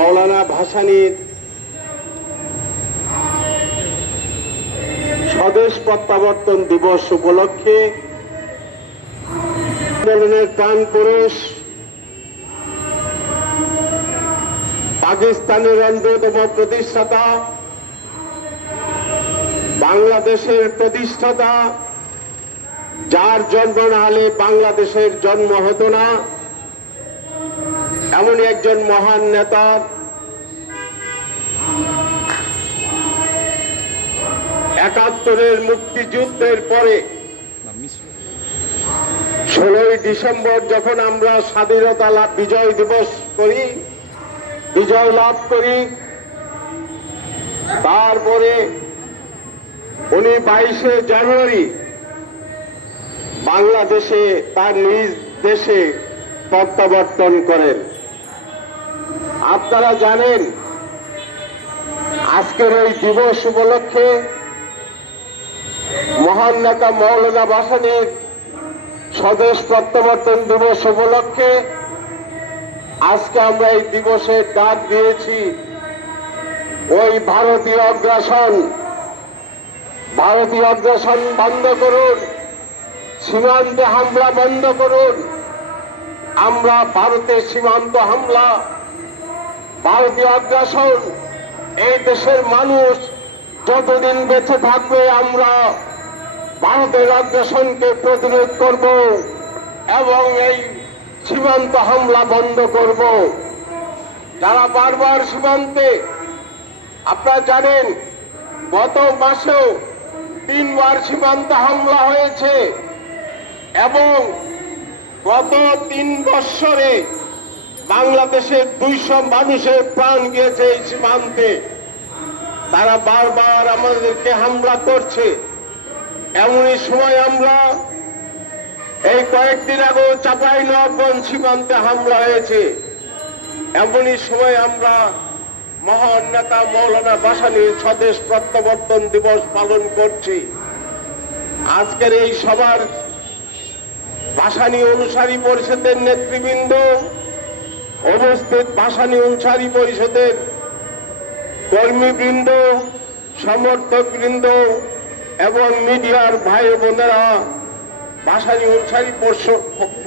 মাওলানা ভাসানীর স্বদেশ প্রত্যাবর্তন দিবস উপলক্ষে আন্দোলনের প্রাণপুরুষ পাকিস্তানের অন্যতম প্রতিষ্ঠাতা, বাংলাদেশের প্রতিষ্ঠাতা, যার জন্ম না হলে বাংলাদেশের জন্ম হতো না, এমনই একজন মহান নেতা, একাত্তরের মুক্তিযুদ্ধের পরে 16ই ডিসেম্বর যখন আমরা স্বাধীনতা লাভ বিজয় দিবস করি, বিজয় লাভ করি, তারপরে উনি 22শে জানুয়ারি বাংলাদেশে তার নিজ দেশে প্রত্যাবর্তন করেন। আপনারা জানেন আজকের এই দিবস উপলক্ষে মহান নেতা মাওলানা ভাসানীর স্বদেশ প্রত্যাবর্তন দিবস উপলক্ষে আজকে আমরা এই দিবসের ডাক দিয়েছি। ওই ভারতীয় আগ্রাসন বন্ধ করুন, সীমান্তে হামলা বন্ধ করুন। আমরা ভারতের সীমান্ত হামলা, ভারতীয় আগ্রাসন, এই দেশের মানুষ যতদিন বেঁচে থাকবে আমরা ভারতের আগ্রাসনকে প্রতিরোধ করব এবং এই সীমান্ত হামলা বন্ধ করব। যারা বারবার সীমান্তে, আপনারা জানেন গত মাসেও 3 বার সীমান্ত হামলা হয়েছে এবং গত 3 বৎসরে বাংলাদেশের 200 মানুষের প্রাণ গিয়েছে এই সীমান্তে। তারা বারবার আমাদেরকে হামলা করছে। এমনই সময় আমরা এই কয়েকদিন আগে চাঁপাইনবাবগঞ্জ সীমান্তে হামলা হয়েছে। এমনই সময় আমরা মহান নেতা মাওলানা ভাসানীর স্বদেশ প্রত্যাবর্তন দিবস পালন করছি। আজকের এই সভার ভাসানী অনুসারী পরিষদের নেতৃবৃন্দ উপস্থিত, ভাসানী অনুসারী পরিষদের কর্মীবৃন্দ, সমর্থকবৃন্দ এবং মিডিয়ার ভাই বোনেরা, ভাসানী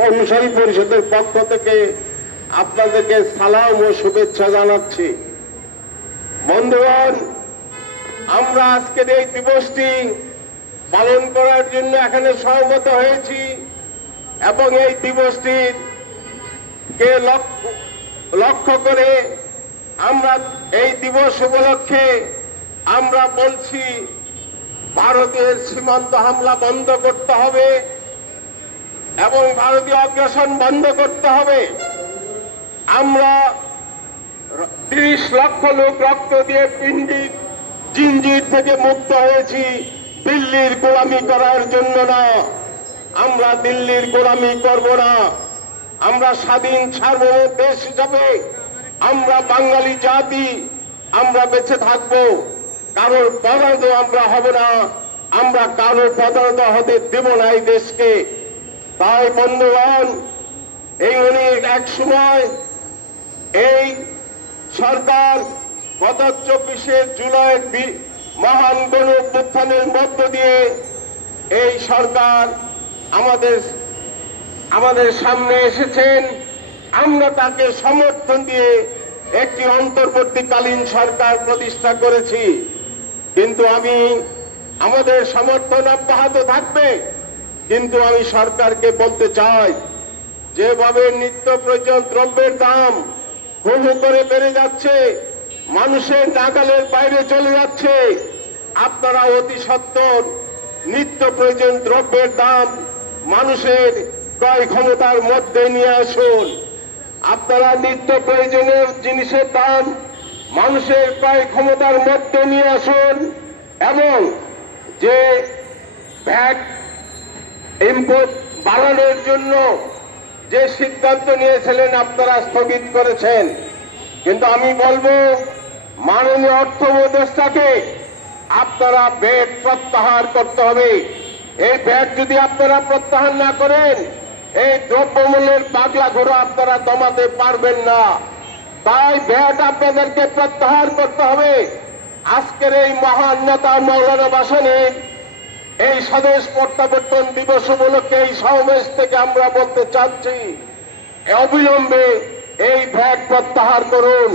অনুসারী পরিষদের পক্ষ থেকে আপনাদেরকে সালাম ও শুভেচ্ছা জানাচ্ছি। বন্ধুগণ, আমরা আজকের এই দিবসটি পালন করার জন্য এখানে সমবেত হয়েছি এবং এই দিবসটির কে লক্ষ্য করে আমরা এই দিবস উপলক্ষে আমরা বলছি ভারতের সীমান্ত হামলা বন্ধ করতে হবে এবং ভারতীয় আগ্রাসন বন্ধ করতে হবে। আমরা 30 লক্ষ লোক রক্ত দিয়ে পিণ্ডিক জিঞ্জির থেকে মুক্ত হয়েছি দিল্লির গোলামি করার জন্য না। আমরা দিল্লির গোলামি করব না। আমরা স্বাধীন সার্বভৌম দেশ হিসাবে আমরা বাঙালি জাতি আমরা বেঁচে থাকবো। কারোর পদার্থ আমরা হব না, আমরা কারোর পদার্থ হতে দেব না এই দেশকে। তাই বন্ধুগণ, এই অনেক এক সময় এই সরকার গত 24শে জুলাই মহান গণ অভ্যুত্থানের মধ্য দিয়ে এই সরকার আমাদের সামনে এসেছেন। আমরা তাকে সমর্থন দিয়ে একটি অন্তর্বর্তীকালীন সরকার প্রতিষ্ঠা করেছি। কিন্তু আমাদের সমর্থন অব্যাহত থাকবে। কিন্তু আমি সরকারকে বলতে চাই, যেভাবে নিত্য প্রয়োজন দ্রব্যের দাম হু হু করে বেড়ে যাচ্ছে, মানুষের নাগালের বাইরে চলে যাচ্ছে, আপনারা অতি সত্বর নিত্য প্রয়োজন দ্রব্যের দাম মানুষের ক্রয় ক্ষমতার মধ্যে নিয়ে আসুন। আপনারা নিত্য প্রয়োজনীয় জিনিসের দাম মানুষের ক্রয় ক্ষমতার মধ্যে নিয়ে আসুন এবং যে ভ্যাট ইম্পোর্ট বাড়ানোর জন্য যে সিদ্ধান্ত নিয়েছিলেন আপনারা স্থগিত করেছেন। কিন্তু আমি বলবো মাননীয় অর্থ উপদেষ্টাকে আপনারা ভ্যাট প্রত্যাহার করতে হবে। এই ভ্যাট যদি আপনারা প্রত্যাহার না করেন, এই দ্রব্যমূল্যের পাগলা ঘোড়া আপনারা দমাতে পারবেন না। তাই ভ্যাট আপনাদেরকে প্রত্যাহার করতে হবে। আজকের এই মহান নেতা মৌলানা ভাসানীর এই স্বদেশ প্রত্যাবর্তন দিবস উপলক্ষে এই সমাবেশ থেকে আমরা বলতে চাচ্ছি, অবিলম্বে এই ভ্যাট প্রত্যাহার করুন।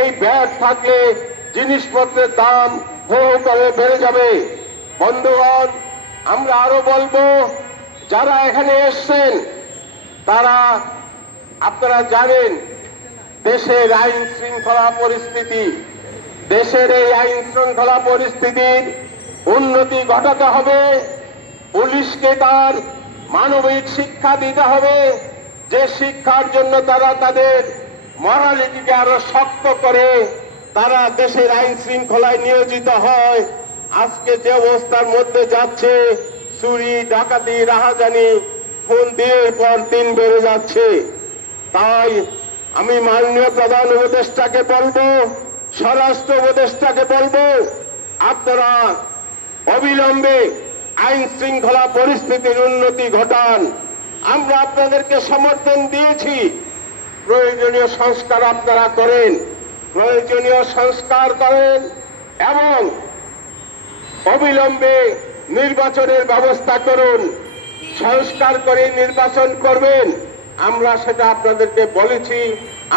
এই ভ্যাট থাকলে জিনিসপত্রের দাম হু করে বেড়ে যাবে। বন্ধুগণ, আমরা আরো বলবো, যারা এখানে এসছেন তারা, আপনারা জানেন দেশের আইন শৃঙ্খলা পরিস্থিতি, দেশের এই আইন শৃঙ্খলা পরিস্থিতির উন্নতি ঘটাতে হবে। পুলিশকে তার মানবিক শিক্ষা দিতে হবে, যে শিক্ষার জন্য তারা তাদের মরালিটিকে আরো শক্ত করে তারা দেশের আইন শৃঙ্খলায় নিয়োজিত হয়। আজকে যে অবস্থার মধ্যে যাচ্ছে, চুরি ডাকাতি রাহাজানি খুন দিনের পর দিন বেড়ে যাচ্ছে। তাই আমি মাননীয় প্রধান উপদেষ্টাকে বলবো, স্বরাষ্ট্র উপদেষ্টাকে বলবো, আপনারা অবিলম্বে আইন শৃঙ্খলা পরিস্থিতির উন্নতি ঘটান। আমরা আপনাদেরকে সমর্থন দিয়েছি, প্রয়োজনীয় সংস্কার আপনারা করেন, প্রয়োজনীয় সংস্কার করেন এবং অবিলম্বে নির্বাচনের ব্যবস্থা করুন। সংস্কার করে নির্বাচন করবেন, আমরা সেটা আপনাদেরকে বলেছি,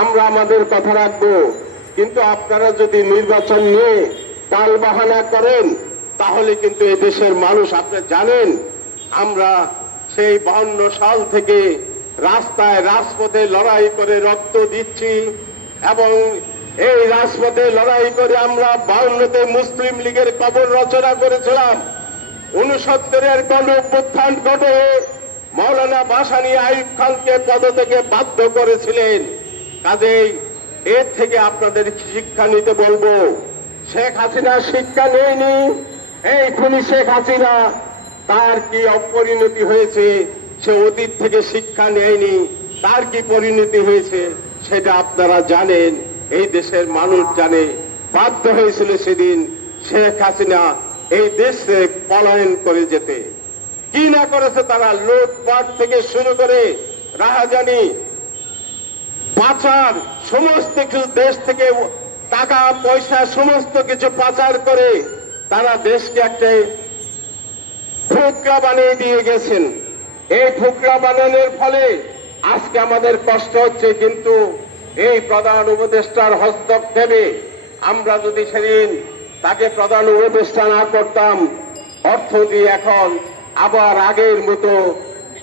আমরা আমাদের কথা রাখবো। কিন্তু আপনারা যদি নির্বাচন নিয়ে টালবাহানা করেন তাহলে কিন্তু এই দেশের মানুষ, আপনি জানেন আমরা সেই 52 সাল থেকে রাস্তায় রাজপথে লড়াই করে রক্ত দিচ্ছি এবং এই রাজপথে লড়াই করে আমরা 52তে মুসলিম লীগের কবর রচনা করেছিলাম। 69-এর গণ অভ্যুত্থান ঘটে মৌলানা ভাসানী আইয়ুব খানকে পদ থেকে বাধ্য করেছিলেন। কাজেই এর থেকে আপনাদের শিক্ষা নিতে বলবো। শেখ হাসিনা শিক্ষা নেয়নি, এই খুনি শেখ হাসিনা তার কি অপরিণতি হয়েছে, সে অতীত থেকে শিক্ষা নেয়নি, তার কি পরিণতি হয়েছে সেটা আপনারা জানেন, এই দেশের মানুষ জানে। বাধ্য হয়েছিল সেদিন শেখ হাসিনা এই দেশে পলায়ন করে যেতে। কি না করেছে তারা, লুটপাট থেকে শুরু করে রাহাজানি, পাচার, সমস্ত কিছু দেশ থেকে টাকা পয়সা সমস্ত কিছু পাচার করে তারা দেশকে একটা ফুকরা বানিয়ে দিয়ে গেছেন। এই ফুকরা বানানোর ফলে আজকে আমাদের কষ্ট হচ্ছে। কিন্তু এই প্রধান উপদেষ্টার হস্তক্ষেপে আমরা যদি সেদিন তাকে প্রধান উপদেষ্টা না করতাম, অর্থ দিয়ে এখন আবার আগের মতো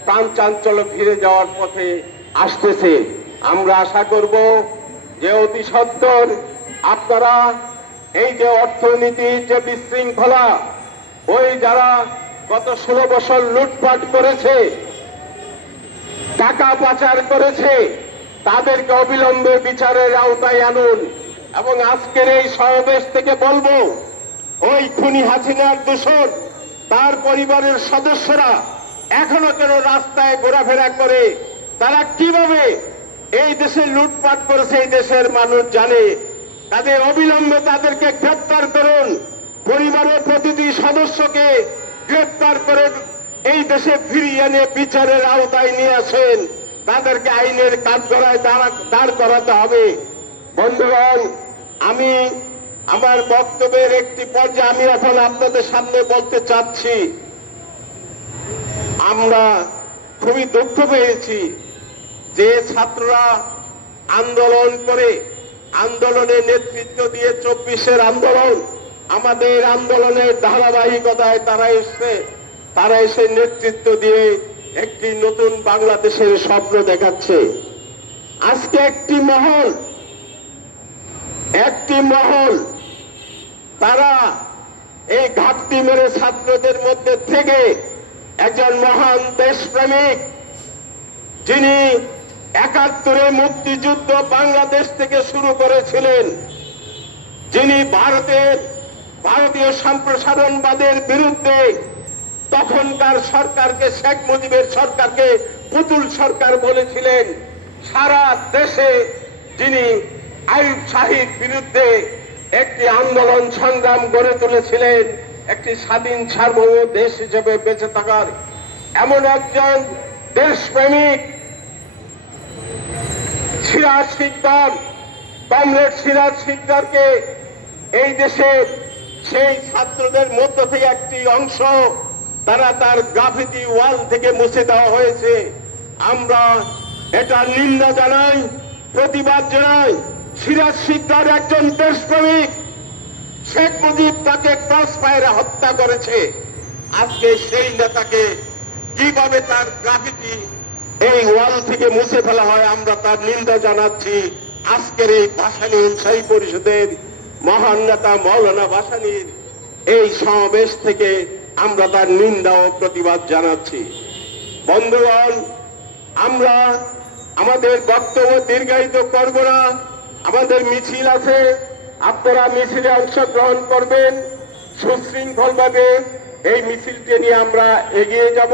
প্রাণ চাঞ্চল্য ফিরে যাওয়ার পথে আসতেছে। আমরা আশা করব যে অতি সত্বর আপনারা এই যে অর্থনীতির যে বিশৃঙ্খলা, ওই যারা গত 16 বছর লুটপাট করেছে, টাকা পাচার করেছে, তাদেরকে অবিলম্বে বিচারের আওতায় আনুন। এবং আজকের এই সমাবেশ থেকে বলবো, ওই খুনি হাসিনার দূষণ তার পরিবারের সদস্যরা এখনো কেন রাস্তায় ঘোরাফেরা করে, তারা কিভাবে এই দেশে লুটপাট করেছে এই দেশের মানুষ জানে। তাদের অবিলম্বে তাদেরকে গ্রেপ্তার করুন, পরিবারের প্রতিটি সদস্যকে গ্রেপ্তার করে এই দেশে ফিরিয়ে এনে বিচারের আওতায় নিয়ে আসেন, তাদেরকে আইনের কাঠগড়ায় দাঁড় করাতে হবে। বন্ধুগণ, আমি আমার বক্তব্যের একটি পর্যায়ে আমি এখন আপনাদের সামনে বলতে চাচ্ছি, আমরা খুবই দুঃখ পেয়েছি যে ছাত্ররা আন্দোলন করে, আন্দোলনের নেতৃত্ব দিয়ে 24-এর আন্দোলন, আমাদের আন্দোলনের ধারাবাহিকতায় তারা এসে নেতৃত্ব দিয়ে একটি নতুন বাংলাদেশের স্বপ্ন দেখাচ্ছে। আজকে একটি মহল তারা এই ঘাটতি মেরে ছাত্রদের মধ্যে থেকে একজন মহান দেশপ্রেমিক, যিনি 71-এ মুক্তিযুদ্ধ বাংলাদেশ থেকে শুরু করেছিলেন, যিনি ভারতীয় সম্প্রসারণবাদের বিরুদ্ধে তখনকার সরকারকে, শেখ মুজিবের সরকারকে পুতুল সরকার বলেছিলেন, সারা দেশে যিনি আইয়ুব শাহীর বিরুদ্ধে একটি আন্দোলন সংগ্রাম গড়ে তুলেছিলেন, একটি স্বাধীন সার্বভৌম দেশ হিসেবে বেঁচে থাকার এমন একজন দেশপ্রেমিক 86 বার কমরেড সিরাজ শিকদারকে এই দেশে সেই ছাত্রদের মধ্য থেকে একটি অংশ তারা তার গ্রাফিতি ওয়াল থেকে মুছে দেওয়া হয়েছে। আমরা এটা নিন্দা জানাই, প্রতিবাদ জানাই। সিরাজ শিকদার একজন দেশপ্রেমিক। শেখ মুজিব তাকে ক্রস ফায়ারে হত্যা করেছে। আজকে সেই নেতাকে কিভাবে তার গ্রাফিতি এই ওয়াল থেকে মুছে ফেলা হয়, আমরা তার নিন্দা জানাচ্ছি। আজকের এই ভাসানী শাহী পরিষদের মহান নেতা মৌলানা ভাসানীর এই সমাবেশ থেকে আমরা তার নিন্দা ও প্রতিবাদ জানাচ্ছি। বন্ধুগণ, আমরা আমাদের বক্তব্য দীর্ঘায়িত করব না। আমাদের মিছিল আছে, আপনারা মিছিলে অংশগ্রহণ করবেন। সুশৃঙ্খলভাবে এই মিছিলটি নিয়ে আমরা এগিয়ে যাব।